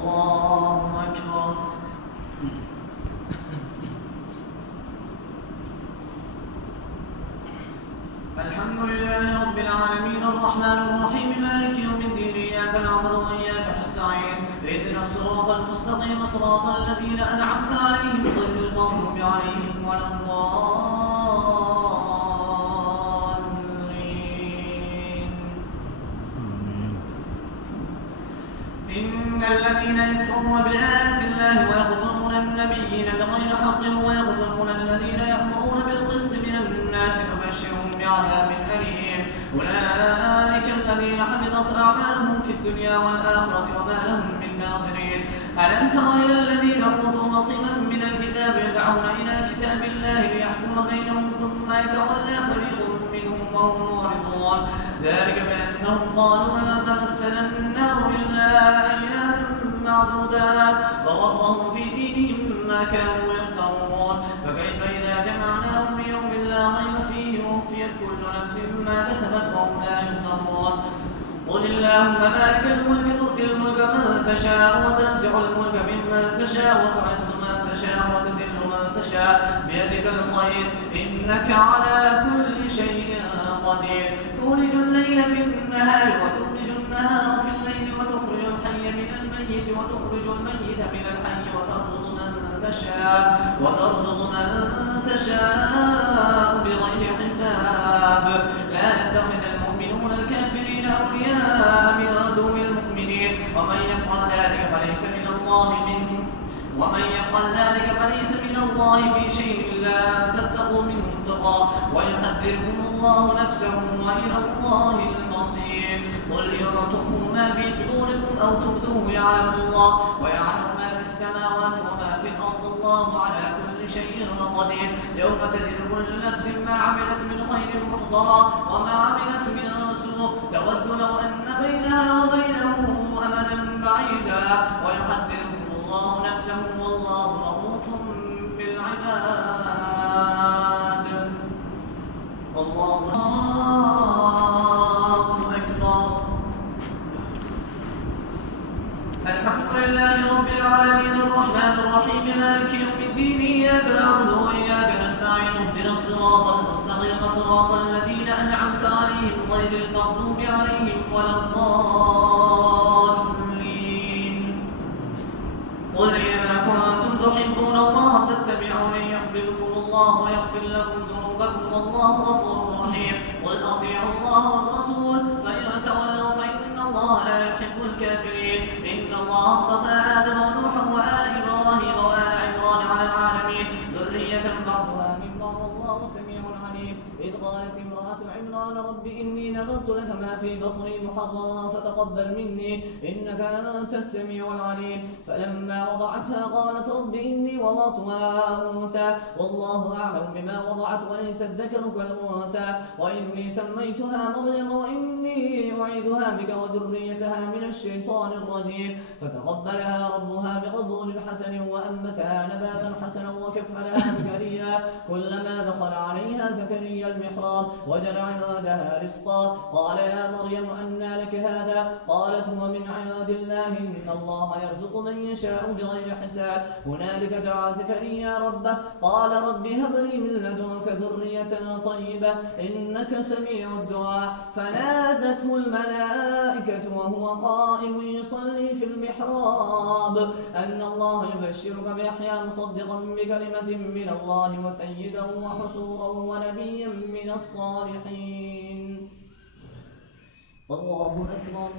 الله أكبر. الحمد لله رب العالمين الرحمن الرحيم مالك يوم الدين إياك نعبد وإياك نستعين اهدنا الصراط المستقيم صراط الذين أنعمت عليهم غير المغضوب عليهم ولا الضالين. إن الذين يكفرون بآيات الله ويقتلون النبيين بغير حق ويقتلون الذين يأمرون بالقسط من الناس فبشرهم بعذاب أليم. أولئك الذين حبطت أعمالهم في الدنيا والآخرة وما لهم من ناصرين. ألم تر إلى الذين أوتوا نصيبا من الكتاب يدعون إلى كتاب الله ليحكم بينهم ثم يتولى فريق منهم وهم معرضون. ذلك بأنهم قالوا لا تمسنا النار إلا أياما معدودات وغرهم في دينهم ما كانوا يفترون. فكيف إذا جمعناهم ليوم لا ريب فيه ووفيت كل نفس ما كسبت وهم لا يظلمون. قل اللهم مالك الملك تؤتي الملك من تشاء وتنزع الملك ممن تشاء وتعز من تشاء وتذل من تشاء بيدك الخير إنك على كل شيء قدير. تولج الليل في النهار وتولج النهار في الليل وتخرج الحي من الميت وتخرج الميت من الحي وترزق من تشاء بغير حساب. لا يتخذ المؤمنون الكافرين أولياء من دون المؤمنين ومن يفعل ذلك فليس من الله في شيء إلا أن تتقوا منهم تقى ويحذركم الله نفسه وإلى الله المصير. قل إن تخفوا ما في صدوركم أو تبدوه يعلم الله ويعلم ما في السماوات وما في الأرض والله على كل شيء قدير. يوم تجد كل نفس ما عملت من خير محضرا وما عملت من سوء تود لو أن بينها وبينه أمدا بعيدا ويحذركم الله نفسه والله رؤوف بالعباد. الله أكبر. الحمد لله رب العالمين الرحمن الرحيم مالك يوم الدين إياك نعبد وإياك نستعين اهدنا الصراط المستقيم صراط الذين أنعمت عليهم غير المغضوب عليهم ولا الضالين. قل إن كنتم تحبون الله فاتبعوني يحببكم الله ويغفر لكم ذنوبكم والله غفور رحيم. قل أطيعوا الله والرسول فإن تولوا فإن الله لا يحب الكافرين. إن الله اصطفى آدم ونوحا وآل إبراهيم وآل عمران على العالمين ذرية بعضها من بعض والله سميع عليم. إذ قالت امرأة عمران رب إني نذرت لك ما في بطني محررا فتقبل مني إنك أنت السميع العليم. فلما وضعتها قالت رب إني وضعتها أنثى والله أعلم بما وضعت وليس الذكر كالأنثى وإني سميتها مريم وإني أعيذها بك وذريتها من الشيطان الرجيم. فتقبلها ربها بقبول حسن وأنبتها نباتا حسنا وكفلها زكريا كلما دخل عليها زكريا المحراب وجد عندها رزقا قال يا مريم أنى لك هذا قالت هو من عند الله إن الله يرزق من يشاء بغير حساب. هنالك دعا زكريا ربه قال رب هب لي من لدنك ذرية طيبة إنك سميع الدعاء. فنادته الملائكة وهو قائم يصلي في المحراب أن الله يبشرك بيحيى مصدقا بكلمة من الله وسيدا وحصورا ونبيا من الصالحين. الله أكبر.